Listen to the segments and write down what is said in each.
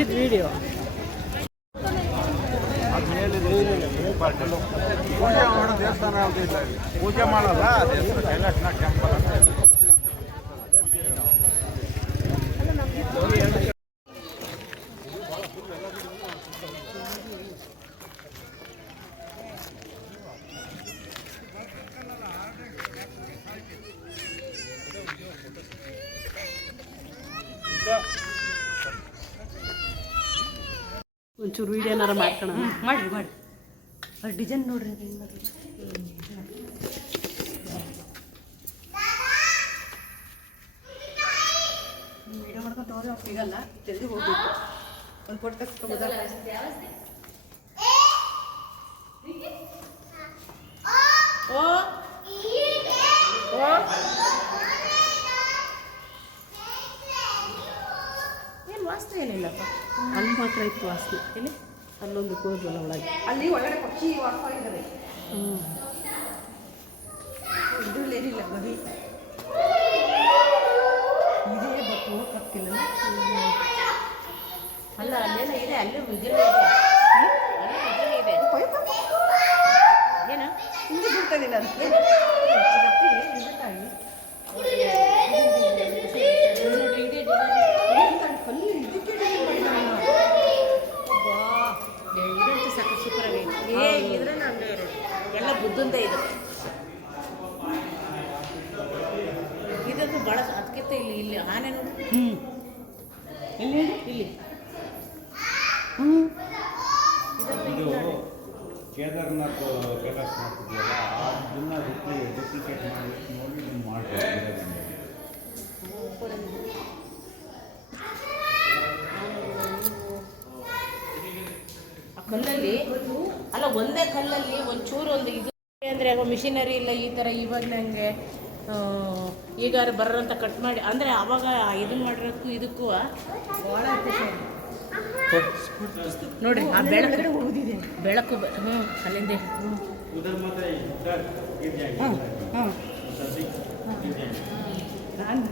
ಇದು ವಿಡಿಯೋ ಪೂಜೆ ಮಾಡೋ ದೇವಸ್ಥಾನ ಯಾವುದೂ ಇಲ್ಲ, ಪೂಜೆ ಮಾಡಲ್ಲ ದೇವಸ್ಥಾನ ಕೈಲಾಸನಾಥ ಟೆಂಪಲ್ ಅಂತ ಹೇಳಿ. ಒಂಚೂರು ವಿಡಿಯೋನಾರ ಮಾಡ್ಕೊಳ ಮಾಡಿರಿ ಮಾಡಿ ಡಿಸೈನ್ ನೋಡ್ರಿ ವಿಡಿಯೋ ಮಾಡ್ಕೊಂಡು ಹೋದ್ರೆ ಸಿಗಲ್ಲ, ಜಲ್ದಿ ಹೋಗ್ಬೇಕು. ಒಂದು ಫೋಟೋ ತಗೋಬೋದಾ? ಏನು ವಾಸನೆ ಏನಿಲ್ಲಪ್ಪ, ಅಲ್ಲಿ ಮಾತ್ರ ಇತ್ತು ವಾಸನೆ. ಇಲ್ಲಿ ಅಲ್ಲೊಂದು ಕೂದಲಲ್ಲ ಒಳಗೆ, ಅಲ್ಲಿ ಒಳಗಡೆ ಪಕ್ಷಿ ವಾಸವಾಗಿದ್ದಾವೆ. ಇದ್ರಲ್ಲಿ ಏನಿಲ್ಲ ಬರೀ ಇದೇ ಬತ್ತು ಹೋಗಕ್ಕಿಲ್ಲ. ಅಲ್ಲ ಅಲ್ಲೆಲ್ಲ ಇದೆ, ಅಲ್ಲೇ ಇದೆ ಏನು ಹಿಂಗೆ ಬೀಳ್ತಾನಿಲ್ಲ ಇದಂತೂ ಸಾಕು ಸೂಪರ್ ಆಗೈತೆ. ಇದ್ರಲ್ಲಿ ಎಲ್ಲ ಬುದ್ಧಂತ ಇದು ಇದಂತೂ ಭಾಳ ಅದಕ್ಕಿಂತ ಇಲ್ಲಿ ಆನೆ ನೋಡಿ. ಇಲ್ಲಿ ಇಲ್ಲಿ ಇದು ಕೇದಾರ್ನಾಥ್ ಕೈಲಾಸ ಮಾಡ್ತಿದೆಯಲ್ಲ, ಅದನ್ನ ಡುಪ್ಲಿಕೇಟ್ ಮಾಡಿ ನೋಡಿ ಇದನ್ನು ಮಾಡ್ತಾರೆ. ಆ ಕಲ್ಲಲ್ಲಿ ಅಲ್ಲ ಒಂದೇ ಕಲ್ಲಲ್ಲಿ ಒಂಚೂರು ಒಂದು ಇದು ಅಂದರೆ ಮಿಷಿನರಿ ಇಲ್ಲ ಈ ಥರ ಇವಾಗ ನನಗೆ ಈಗ ಬರೋಂಥ ಕಟ್ ಮಾಡಿ ಅಂದರೆ ಅವಾಗ ಇದನ್ನ ಮಾಡಿರೋಕ್ಕೂ ಇದಕ್ಕೂ ಭಾಳ ನೋಡ್ರಿ ಆ ಬೆಳಕು ಹೋಗುದಿದೆ. ಬೆಳಕು ಅಲ್ಲಿಂದ ನಾನು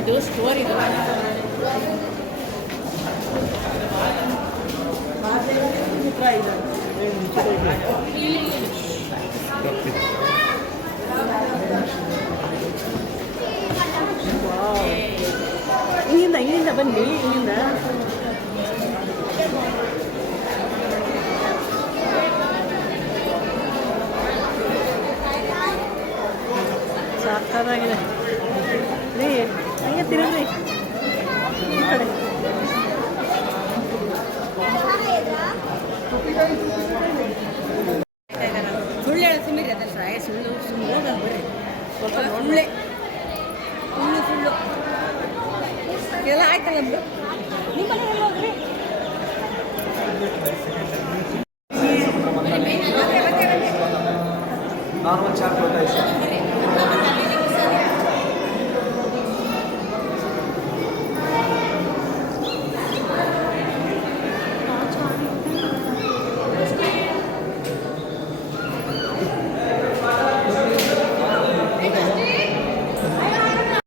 ಇದು ಸ್ಟೋರ್ ಇದು ಇಲ್ಲಿಂದ ಬನ್ನಿ, ಇಲ್ಲಿಂದ ಸಾಕಾಗಿದೆ ರೀ. ಹಂಗೆ ತಿರುಗ್ರಿ ಈ ಕಡೆ. ಸುಳ್ಳು ಹೇಳ್ತೀನಿ ಅದ ಸುಳ್ಳು ಸುಳ್ಳು ಬರ್ರಿ ಸುಳ್ಳೆ ಸುಳ್ಳು ಸುಳ್ಳು ಎಲ್ಲ ಆಯ್ತಲ್ಲ ನಮ್ದು. ನಿಮ್ಮ ಮನೆ ಎಲ್ಲ ಹೋಗ್ರಿ ನಾರ್ಮಲ್ ಚಾರ್ಜ್